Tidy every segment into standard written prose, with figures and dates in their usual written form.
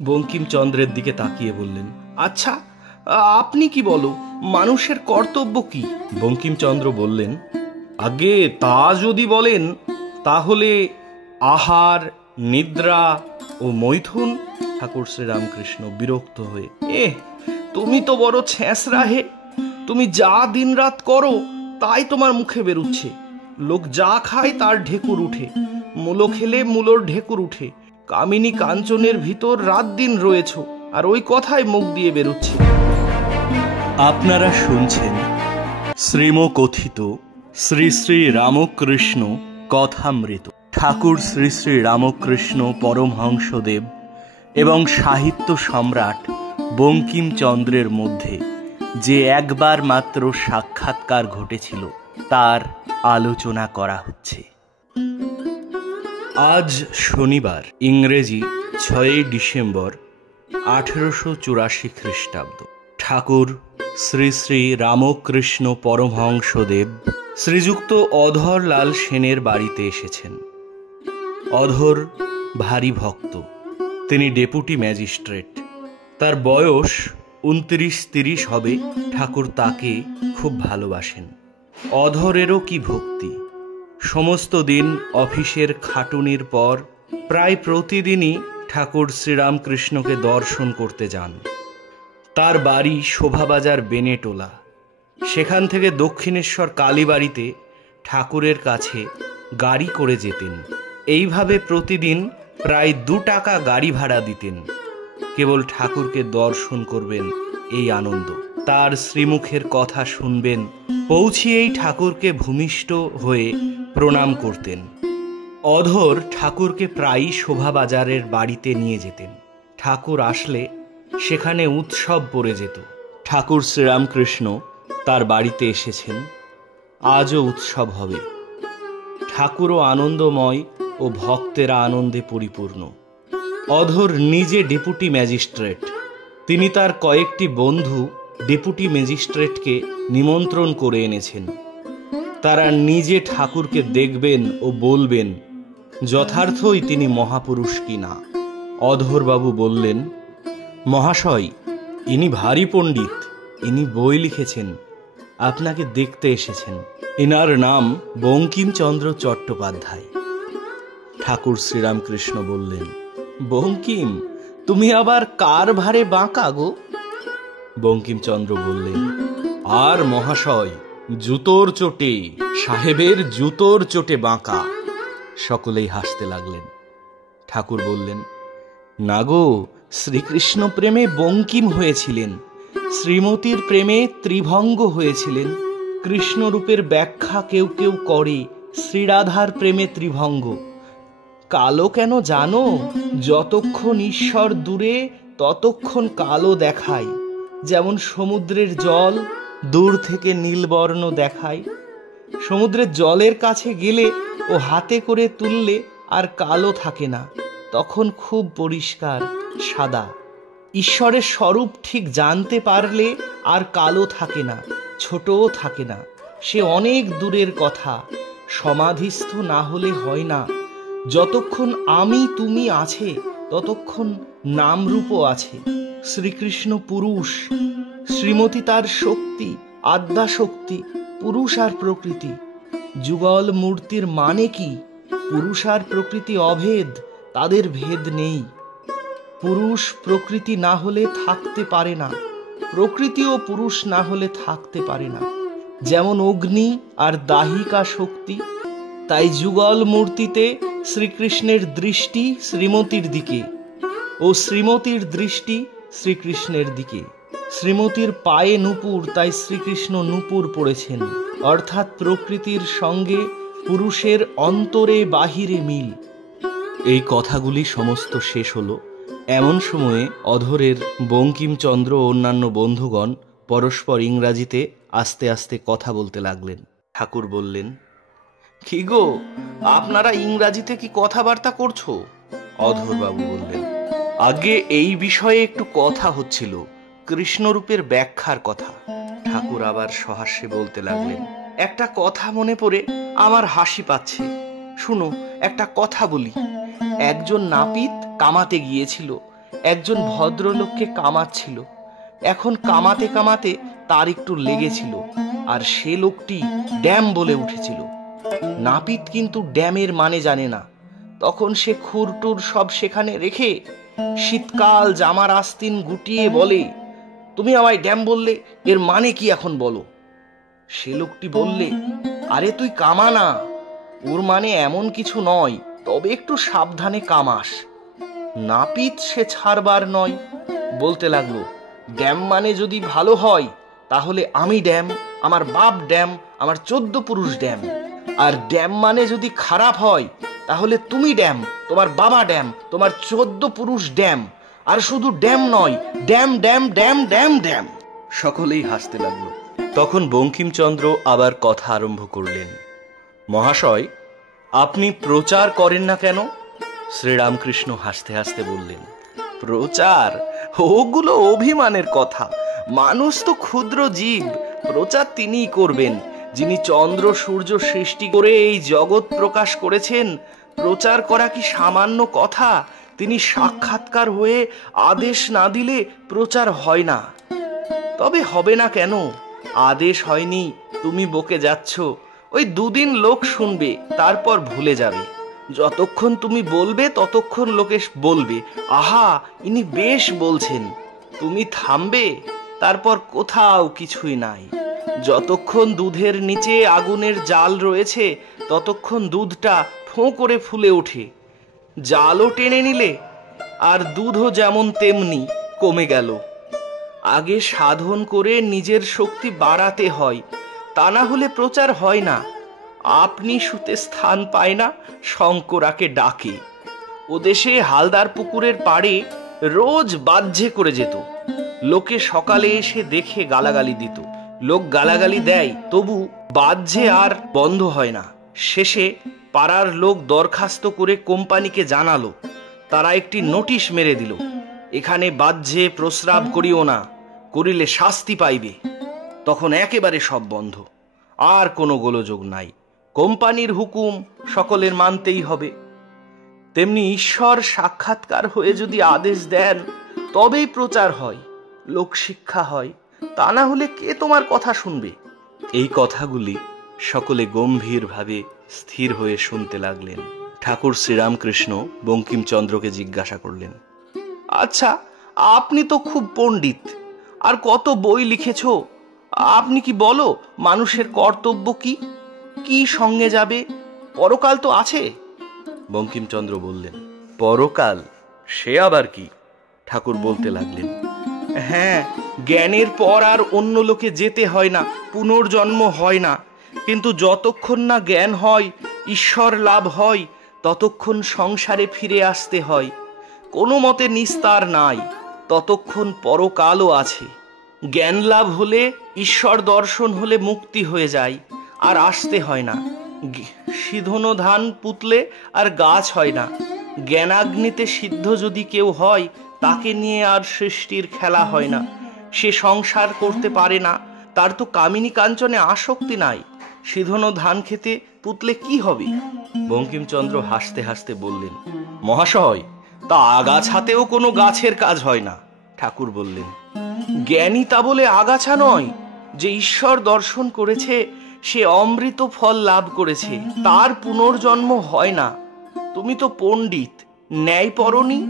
বঙ্কিমচন্দ্রের দিকে তাকিয়ে বললেন, আচ্ছা আপনি কি বলো, মানুষের কর্তব্য কি? বঙ্কিমচন্দ্র বললেন, আগে তা যদি বলেন তাহলে আহার, নিদ্রা ও মৈথুন। ঠাকুর শ্রীরামকৃষ্ণ বিরক্ত হয়ে, তুমি তো বড় ছেঁচড়া হে, তুমি যা দিন রাত করো তাই তোমার মুখে বেরুচ্ছে। লোক যা খায় তার ঢেকুর উঠে, মূলো খেলে মূলোর ঢেকুর উঠে। কামিনী কাঞ্চনের ভিতর রাত দিন রয়েছ, আর ওই কথাই মুখ দিয়ে বেরুচ্ছে। আপনারা শুনছেন শ্রীমকথিত শ্রী শ্রী রামকৃষ্ণ কথামৃত। ঠাকুর শ্রী শ্রী রামকৃষ্ণ পরমহংসদেব এবং সাহিত্য সম্রাট বঙ্কিমচন্দ্রের মধ্যে যে একবার মাত্র সাক্ষাৎকার ঘটেছিল তার আলোচনা করা হচ্ছে। আজ শনিবার, ইংরেজি 6 ডিসেম্বর 1884 খ্রিস্টাব্দ। ঠাকুর শ্রী শ্রী রামকৃষ্ণ পরমহংসদেব শ্রীযুক্ত অধরলাল সেনের বাড়িতে এসেছেন। অধর ভারী ভক্ত, তিনি ডেপুটি ম্যাজিস্ট্রেট। তার বয়স 29-30 হবে। ঠাকুর তাকে খুব ভালোবাসেন। অধরেরও কি ভক্তি! সমস্ত দিন অফিসের খাটুনির পর প্রায় প্রতিদিনই ঠাকুর শ্রীরামকৃষ্ণকে দর্শন করতে যান। তার বাড়ি শোভাবাজার বেনেটোলা। সেখান থেকে দক্ষিণেশ্বর কালীবাড়িতে ঠাকুরের কাছে গাড়ি করে যেতেন। এইভাবে প্রতিদিন প্রায় 2 টাকা গাড়ি ভাড়া দিতেন। কেবল ঠাকুরকে দর্শন করবেন, এই আনন্দ। তার শ্রীমুখের কথা শুনবেন, পৌঁছিয়েই ঠাকুরকে ভূমিষ্ঠ হয়ে প্রণাম করতেন। অধর ঠাকুরকে প্রায়ই শোভাবাজারের বাড়িতে নিয়ে যেতেন। ঠাকুর আসলে সেখানে উৎসব পড়ে যেত। ঠাকুর শ্রীরামকৃষ্ণ তার বাড়িতে এসেছেন, আজও উৎসব হবে। ঠাকুরও আনন্দময় ও ভক্তেরা আনন্দে পরিপূর্ণ। অধর নিজে ডেপুটি ম্যাজিস্ট্রেট। তিনি তার কয়েকটি বন্ধু ডেপুটি ম্যাজিস্ট্রেটকে নিমন্ত্রণ করে এনেছেন। তারা নিজে ঠাকুরকে দেখবেন ও বলবেন যথার্থই তিনি মহাপুরুষ কিনা। অধরবাবু বললেন, মহাশয়, ইনি ভারী পণ্ডিত, ইনি বই লিখেছেন, আপনাকে দেখতে এসেছেন। এনার নাম বঙ্কিমচন্দ্র চট্টোপাধ্যায়। ঠাকুর শ্রীরামকৃষ্ণ বললেন, বঙ্কিম, তুমি আবার কার ভারে বাঁকা গো? বঙ্কিমচন্দ্র বললেন, আর মহাশয়, জুতোর চোটে, সাহেবের জুতোর চোটে বাঁকা। সকলেই হাসতে লাগলেন। ঠাকুর বললেন, না গো, শ্রীকৃষ্ণ প্রেমে বঙ্কিম হয়েছিলেন, শ্রীমতীর প্রেমে ত্রিভঙ্গ হয়েছিলেন। কৃষ্ণরূপের ব্যাখ্যা কেউ কেউ করে শ্রীরাধার প্রেমে ত্রিভঙ্গ। কালো কেন জানো? যতক্ষণ ঈশ্বর দূরে ততক্ষণ কালো দেখায়। যেমন সমুদ্রের জল দূর থেকে নীলবর্ণ দেখায়, সমুদ্রের জলের কাছে গেলে ও হাতে করে তুললে আর কালো থাকে না, তখন খুব পরিষ্কার সাদা। ঈশ্বরের স্বরূপ ঠিক জানতে পারলে আর কালো থাকে না, ছোটও থাকে না। সে অনেক দূরের কথা, সমাধিস্থ না হলে হয় না। যতক্ষণ আমি তুমি আছে ততক্ষণ নামরূপও আছে। শ্রীকৃষ্ণ পুরুষ, শ্রীমতী তার শক্তি, আদ্যা শক্তি, পুরুষ আর প্রকৃতি। যুগল মূর্তির মানে কি? পুরুষ আর প্রকৃতি অভেদ, তাদের ভেদ নেই। পুরুষ প্রকৃতি না হলে থাকতে পারে না, প্রকৃতিও পুরুষ না হলে থাকতে পারে না। যেমন অগ্নি আর দাহিকা শক্তি, তাই যুগল মূর্তিতে শ্রীকৃষ্ণের দৃষ্টি শ্রীমতীর দিকে ও শ্রীমতীর দৃষ্টি শ্রীকৃষ্ণের দিকে। শ্রীমতীর পায়ে নূপুর, তাই শ্রীকৃষ্ণ নূপুর পড়েছেন। অর্থাৎ প্রকৃতির সঙ্গে পুরুষের অন্তরে বাহিরে মিল। এই কথাগুলি সমস্ত শেষ হলো। এমন সময়ে অধরের বঙ্কিমচন্দ্র ও অন্যান্য বন্ধুগণ পরস্পর ইংরাজিতে আস্তে আস্তে কথা বলতে লাগলেন। ঠাকুর বললেন, কি গো, আপনারা ইংরাজিতে কি কথাবার্তা করছো? অধরবাবু বললেন, আগে এই বিষয়ে একটু কথা হচ্ছিল, কৃষ্ণরূপের ব্যাখ্যার কথা। ঠাকুর আবার সহাস্যে বলতে লাগলেন, একটা কথা মনে পড়ে আমার হাসি পাচ্ছে। শুনো, একটা কথা বলি। একজন নাপিত কামাতে গিয়েছিল। একজন ভদ্রলোককে কামাচ্ছিল। এখন কামাতে কামাতে তার একটু লেগেছিল, আর সে লোকটি ড্যাম বলে উঠেছিল। নাপিত কিন্তু ড্যামের মানে জানে না। তখন সে খুরটুর সব সেখানে রেখে শীতকাল জামার আস্তিন গুটিয়ে বলে, তুমি আমায় ড্যাম বললে, এর মানে কি এখন বলো? সে লোকটি বললে, আরে তুই কামা না, ওর মানে এমন কিছু নয়, তবে একটু সাবধানে কামাস। নাপিত সে ছাড়বার নয়, বলতে লাগলো, ড্যাম মানে যদি ভালো হয় তাহলে আমি ড্যাম, আমার বাপ ড্যাম, আমার 14 পুরুষ ড্যাম। আর ড্যাম মানে যদি খারাপ হয় তাহলে তুমি ড্যাম, তোমার বাবা ড্যাম, তোমার 14 পুরুষ ড্যাম। আর শুধু ড্যাম নয়, dam dam dam dam dam. সকলেই হাসতে লাগলো। তখন বঙ্কিমচন্দ্র আবার কথা আরম্ভ করলেন, মহাশয়, আপনি প্রচার করেন না কেন? শ্রীরামকৃষ্ণ হাসতে হাসতে বললেন, প্রচার? ওগুলো অভিমানের কথা। মানুষ তো ক্ষুদ্র জীব, প্রচার তিনিই করবেন যিনি চন্দ্র সূর্য সৃষ্টি করে এই জগৎ প্রকাশ করেছেন। প্রচার করা কি সামান্য কথা? তিনি সাক্ষাৎকার হয়ে আদেশ না দিলে প্রচার হয় না। তবে হবে না কেন? আদেশ হয়নি, তুমি বকে যাচ্ছ। ওই 2 দিন লোক শুনবে, তারপর ভুলে যাবে। যতক্ষণ তুমি বলবে ততক্ষণ লোকে বলবে, আহা, ইনি বেশ বলছেন। তুমি থামবে, তারপর কোথাও কিছুই নাই। যতক্ষণ দুধের নিচে আগুনের জাল রয়েছে ততক্ষণ দুধটা ফোঁ করে ফুলে ওঠে। জালও টেনে নিলে আর দুধও যেমন তেমনি কমে গেল। আগে সাধন করে নিজের শক্তি বাড়াতে হয়, তা না হলে প্রচার হয় না। আপনি শুতে স্থান পায় না, শঙ্করাকে ডাকে। ও দেশে হালদার পুকুরের পাড়ে রোজ বাহ্যে করে যেত। লোকে সকালে এসে দেখে গালাগালি দিত। লোক গালাগালি দেয়, তবু বাহ্যে আর বন্ধ হয় না। শেষে পাড়ার লোক দরখাস্ত করে কোম্পানিকে জানালো। তারা একটি নোটিশ মেরে দিল, এখানে বাহ্যে প্রস্রাব করিও না, করিলে শাস্তি পাইবে। তখন একেবারে সব বন্ধ, আর কোনো গোলযোগ নাই। কোম্পানির হুকুম সকলের মানতেই হবে। তেমনি ঈশ্বর সাক্ষাৎকার হয়ে যদি আদেশ দেন তবেই প্রচার হয়, লোক শিক্ষা হয়, তা না হলে কে তোমার কথা শুনবে? এই কথাগুলি সকলে গম্ভীরভাবে স্থির হয়ে শুনতে লাগলেন। ঠাকুর শ্রীরামকৃষ্ণ বঙ্কিমচন্দ্রকে জিজ্ঞাসা করলেন, আচ্ছা, আপনি তো খুব পণ্ডিত, আর কত বই লিখেছ, আপনি কি বলো মানুষের কর্তব্য কি, কি সঙ্গে যাবে? পরকাল তো আছে। বঙ্কিমচন্দ্র বললেন, পরকাল? সে আবার কি? ঠাকুর বলতে লাগলেন, হ্যাঁ, জ্ঞানের পর আর অন্য লোকে যেতে হয় না, পুনর্জন্ম হয় না। কিন্তু যতক্ষণ না জ্ঞান হয়, ঈশ্বর লাভ হয়, ততক্ষণ সংসারে ফিরে আসতে হয়। কোনো মতে নিস্তার নাই, ততক্ষণ পরকালও আছে। জ্ঞান লাভ হলে, ঈশ্বর দর্শন হলে মুক্তি হয়ে যায়, আর আসতে হয় না। সিধনো ধান পুতলে আর গাছ হয় না। জ্ঞানাগ্নিতে সিদ্ধ যদি কেউ হয়, তাকে নিয়ে আর সৃষ্টির খেলা হয় না। সে সংসার করতে পারে না, তার তো কামিনী কাঞ্চনে আসক্তি নাই। সিধনো ধান খেতে পুতলে কি হবে? বঙ্কিমচন্দ্র হাসতে হাসতে বললেন, মহাশয়, তা আগাছাতেও কোনো গাছের কাজ হয় না। ঠাকুর বললেন, জ্ঞানী তা বলে আগাছা নয়। যে ঈশ্বর দর্শন করেছে সে অমৃত ফল লাভ করেছে, তার পুনর্জন্ম হয় না। তুমি তো পণ্ডিত, ন্যায় পরনি।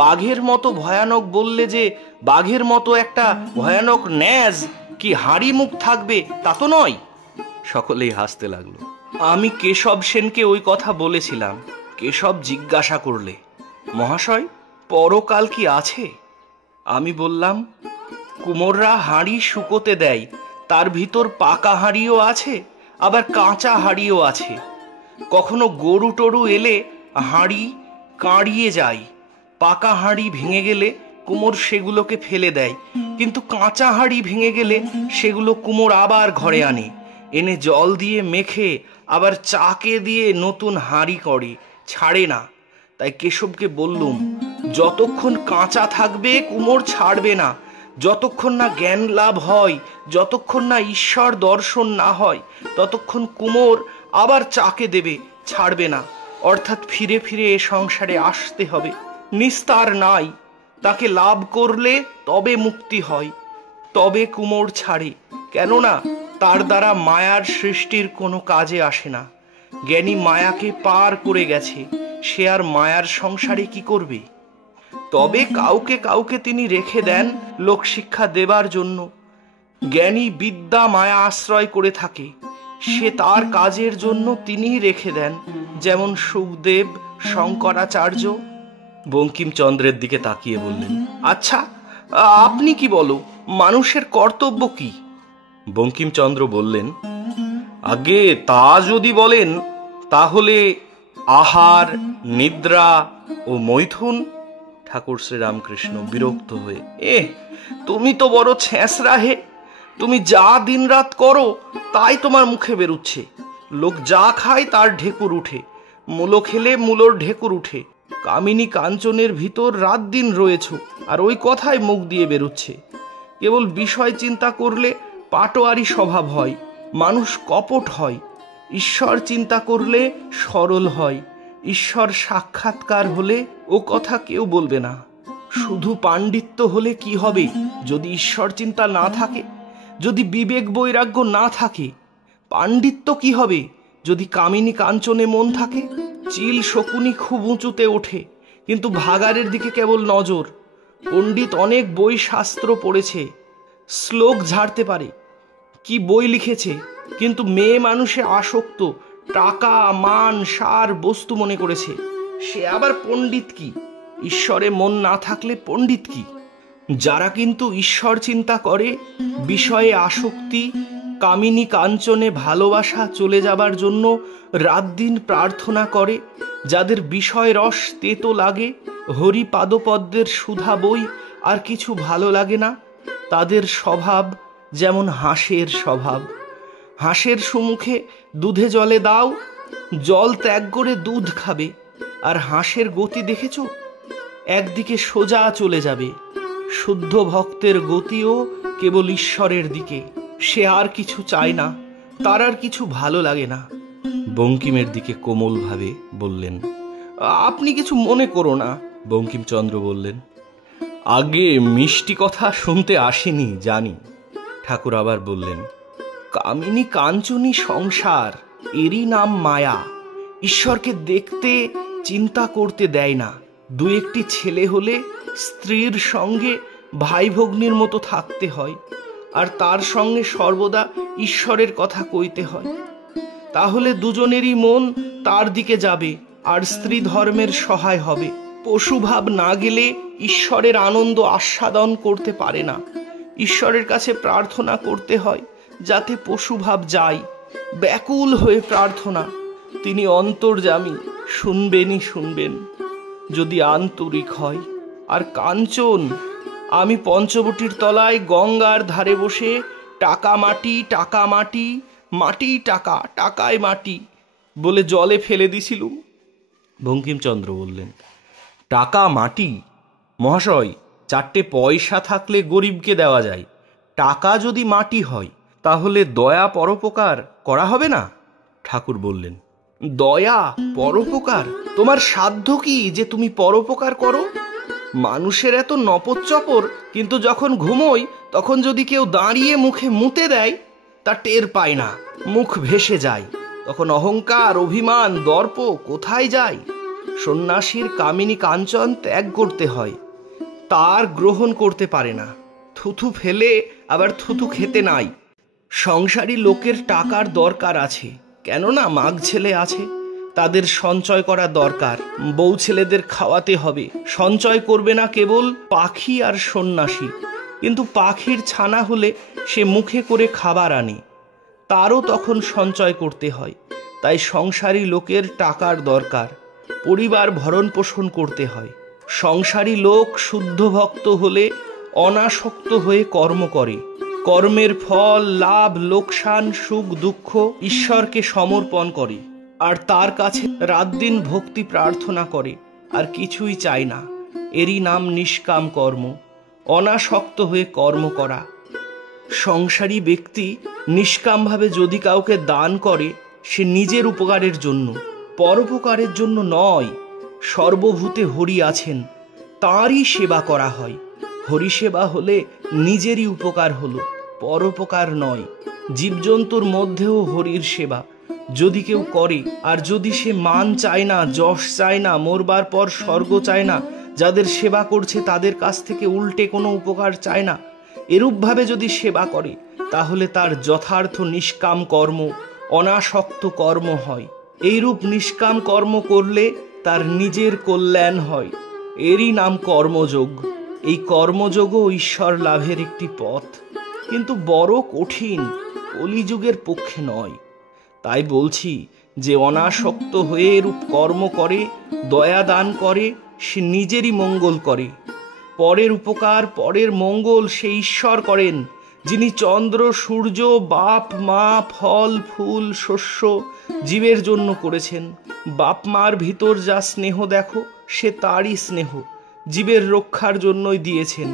বাঘের মতো ভয়ানক বললে যে বাঘের মতো একটা ভয়ানক ন্যাজ কি হাঁড়ি মুখ থাকবে তা তো নয়। সকলেই হাসতে লাগলো। আমি কেশব সেনকে ওই কথা বলেছিলাম। কেশব জিজ্ঞাসা করলে, মহাশয়, পরকাল কি আছে? আমি বললাম, কুমোররা হাঁড়ি শুকোতে দেয়, তার ভিতর পাকা হাঁড়িও আছে, আবার কাঁচা হাঁড়িও আছে। কখনো গরু টরু এলে হাঁড়ি কাঁড়িয়ে যায়। পাকা হাঁড়ি ভেঙে গেলে কুমোর সেগুলোকে ফেলে দেয়, কিন্তু কাঁচা হাঁড়ি ভেঙে গেলে সেগুলো কুমোর আবার ঘরে আনে, এনে জল দিয়ে মেখে আবার চাকে দিয়ে নতুন হাঁড়ি করে, ছাড়ে না। তাই কেশবকে বললুম, যতক্ষণ কাঁচা থাকবে কুমোর ছাড়বে না। যতক্ষণ না জ্ঞান লাভ হয়, যতক্ষণ না ঈশ্বর দর্শন না হয়, ততক্ষণ কুমোর আবার চাকে দেবে, ছাড়বে না। অর্থাৎ ফিরে ফিরে এ সংসারে আসতে হবে, নিস্তার নাই। তাকে লাভ করলে তবে মুক্তি হয়, তবে কুমোর ছাড়ে। কেননা তার দ্বারা মায়ার সৃষ্টির কোনো কাজে আসে না। জ্ঞানী মায়াকে পার করে গেছে, সে আর মায়ার সংসারে কি করবে? তবে কাউকে কাউকে তিনি রেখে দেন লোকশিক্ষা দেবার জন্য। জ্ঞানী বিদ্যা মায়া আশ্রয় করে থাকে, সে তার কাজের জন্য তিনিই রেখে দেন, যেমন সুখদেব, শঙ্করাচার্য। বঙ্কিমচন্দ্রের দিকে তাকিয়ে বললেন, আচ্ছা আপনি কি বলো, মানুষের কর্তব্য কি? বঙ্কিমচন্দ্র বললেন, আগে তা যদি বলেন তাহলে আহার, নিদ্রা ও মৈথুন। ঠাকুর শ্রীরামকৃষ্ণ বিরক্ত হয়ে, তুমি তো বড় ছেঁচড়া হে, তুমি যা দিনরাত করো তাই তোমার মুখে বেরুচ্ছে। লোক যা খায় তার ঢেকুর উঠে, মূলো খেলে মূলোর ঢেকুর উঠে। কামিনী কাঞ্চনের ভিতর রাত দিন রয়েছ, আর ওই কথাই মুখ দিয়ে বেরুচ্ছে। কেবল বিষয় চিন্তা করলে পাটোয়ারি স্বভাব হয়, মানুষ কপট হয়। ঈশ্বর চিন্তা করলে সরল হয়। ঈশ্বর সাক্ষাৎকার হলে ও কথা কেউ বলবে না। শুধু পাণ্ডিত্য হলে কি হবে যদি ঈশ্বর চিন্তা না থাকে, যদি বিবেক বৈরাগ্য না থাকে? পাণ্ডিত্য কি হবে যদি কামিনী কাঞ্চনে মন থাকে? চিল শকুনি খুব উঁচুতে ওঠে, কিন্তু ভাগাড়ের দিকে কেবল নজর। পণ্ডিত অনেক বই শাস্ত্র পড়েছে, শ্লোক ঝাড়তে পারে, কি বই লিখেছে, কিন্তু মেয়ে মানুষে আসক্ত, টাকা, মান, সার বস্তু মনে করেছে। সে আবার পণ্ডিত কি? ঈশ্বরে মন না থাকলে পণ্ডিত কি? যারা কিন্তু ঈশ্বর চিন্তা করে, বিষয়ে আসক্তি, কামিনী কাঞ্চনে ভালোবাসা চলে যাবার জন্য রাত দিন প্রার্থনা করে, যাদের বিষয় রস তেতো লাগে, হরি পাদপদ্মের সুধা বই আর কিছু ভালো লাগে না, তাদের স্বভাব যেমন হাঁসের স্বভাব। হাঁসের সম্মুখে দুধে জলে দাও, জল ত্যাগ করে দুধ খাবে। আর হাঁসের গতি দেখেছ? একদিকে সোজা চলে যাবে। শুদ্ধ ভক্তের গতিও কেবল ঈশ্বরের দিকে, সে আর কিছু চায় না, তার আর কিছু ভালো লাগে না। বঙ্কিমের দিকে কোমলভাবে বললেন, আপনি কিছু মনে করো না। বঙ্কিমচন্দ্র বললেন, আগে মিষ্টি কথা শুনতে আসেনি জানি। ঠাকুর আবার বললেন, কামিনী কাঞ্চনী সংসার, এরই নাম মায়া। ঈশ্বরকে দেখতে চিন্তা করতে দেয় না। দু একটি ছেলে হলে স্ত্রীর সঙ্গে ভাই ভগ্নির মতো থাকতে হয়, আর তার সঙ্গে সর্বদা ঈশ্বরের কথা কইতে হয়। তাহলে দুজনেরই মন তার দিকে যাবে আর স্ত্রী ধর্মের সহায় হবে। পশুভাব না গেলে ঈশ্বরের আনন্দ আস্বাদন করতে পারে না। ঈশ্বরের কাছে প্রার্থনা করতে হয় যাতে পশুভাব যায়। ব্যাকুল হয়ে প্রার্থনা, তিনি অন্তর্যামী, শুনবেনই শুনবেন যদি আন্তরিক হয়। আর কাঞ্চন, আমি পঞ্চবটির তলায় গঙ্গার ধারে বসে টাকা মাটি, টাকা মাটি, মাটি টাকা, টাকায় মাটি বলে জলে ফেলে দিছিলুম। বঙ্কিমচন্দ্র বললেন, টাকা মাটি? মহাশয়, 4টে পয়সা থাকলে গরিবকে দেওয়া যায়। টাকা যদি মাটি হয় তাহলে দয়া পরোপকার করা হবে না? ঠাকুর বললেন, দয়া পরোপকার? তোমার সাধ্য কি যে তুমি পরোপকার করো? মানুষের এত নপর চপর, কিন্তু যখন ঘুমোই তখন যদি কেউ দাঁড়িয়ে মুখে মুতে দেয় তা টের পায় না, মুখ ভেসে যায়। তখন অহংকার, অভিমান, দর্প কোথায় যায়? সন্ন্যাসীর কামিনী কাঞ্চন ত্যাগ করতে হয়, তার গ্রহণ করতে পারে না। থুথু ফেলে আবার থুথু খেতে নাই। সংসারী লোকের টাকার দরকার আছে, কেননা মাগ ছেলে আছে, তাদের সঞ্চয় করা দরকার। বউ ছেলেদের খাওয়াতে হবে। সঞ্চয় করবে না কেবল পাখি আর সন্ন্যাসী, কিন্তু পাখির ছানা হলে সে মুখে করে খাবার আনে, তারও তখন সঞ্চয় করতে হয়। তাই সংসারী লোকের টাকার দরকার, পরিবার ভরণ পোষণ করতে হয়। সংসারী লোক শুদ্ধ ভক্ত হলে অনাসক্ত হয়ে কর্ম করে, কর্মের ফল, লাভ, লোকসান, সুখ দুঃখ ঈশ্বরকে সমর্পণ করে, আর তার কাছে রাত দিন ভক্তি প্রার্থনা করে, আর কিছুই চায় না। এরই নাম নিষ্কাম কর্ম, অনাসক্ত হয়ে কর্ম করা। সংসারী ব্যক্তি নিষ্কামভাবে যদি কাউকে দান করে, সে নিজের উপকারের জন্য, পরোপকারের জন্য নয়। সর্বভূতে হরি আছেন, তাঁরই সেবা করা হয়। হরিসেবা হলে নিজেরই উপকার হলো, পরোপকার নয়। জীবজন্তুর মধ্যেও হরির সেবা যদি কেউ করে, আর যদি সে মান চায় না, যশ চায় না, মরবার পর স্বর্গ চায় না, যাদের সেবা করছে তাদের কাছ থেকে উল্টে কোনো উপকার চায় না, এরূপভাবে যদি সেবা করে, তাহলে তার যথার্থ নিষ্কাম কর্ম, অনাসক্ত কর্ম হয়। এইরূপ নিষ্কাম কর্ম করলে তার নিজের কল্যাণ হয়। এরই নাম কর্মযোগ। এই কর্মযোগও ঈশ্বর লাভের একটি পথ, কিন্তু বড় কঠিন, কলিযুগের পক্ষে নয়। তাই বলছি যে অনাসক্ত হয়ে এরূপ কর্ম করে, দয়া দান করে, সে নিজেরই মঙ্গল করে। পরের উপকার, পরের মঙ্গল সে ঈশ্বর করেন, যিনি চন্দ্র, সূর্য, বাপ মা, ফল ফুল, শস্য জীবের জন্য করেছেন। বাপ মার ভিতর যা স্নেহ দেখো, সে তারই স্নেহ, জীবের রক্ষার জন্যই দিয়েছেন।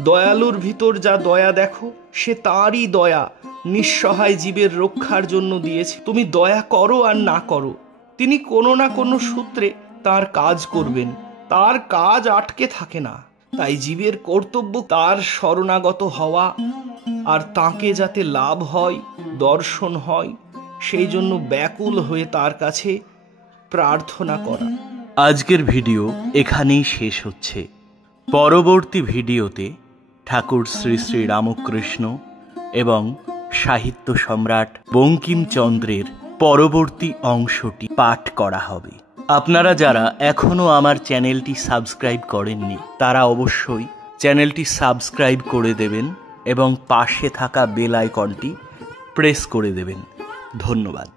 দয়ালুর ভিতর যা দয়া দেখো, সে তারই দয়া, নিঃসহায় জীবের রক্ষার জন্য দিয়েছে। তুমি দয়া করো আর না করো, তিনি কোনো না কোনো সূত্রে তার কাজ করবেন, তার কাজ আটকে থাকে না। তাই জীবের কর্তব্য তার শরণাগত হওয়া, আর তাকে যাতে লাভ হয়, দর্শন হয়, সেই জন্য ব্যাকুল হয়ে তার কাছে প্রার্থনা করা। আজকের ভিডিও এখানেই শেষ হচ্ছে। পরবর্তী ভিডিওতে ঠাকুর শ্রী শ্রী রামকৃষ্ণ এবং সাহিত্য সম্রাট বঙ্কিমচন্দ্রের পরবর্তী অংশটি পাঠ করা হবে। আপনারা যারা এখনো আমার চ্যানেলটি সাবস্ক্রাইব করেননি, তারা অবশ্যই চ্যানেলটি সাবস্ক্রাইব করে দেবেন এবং পাশে থাকা বেল আইকনটি প্রেস করে দেবেন। ধন্যবাদ।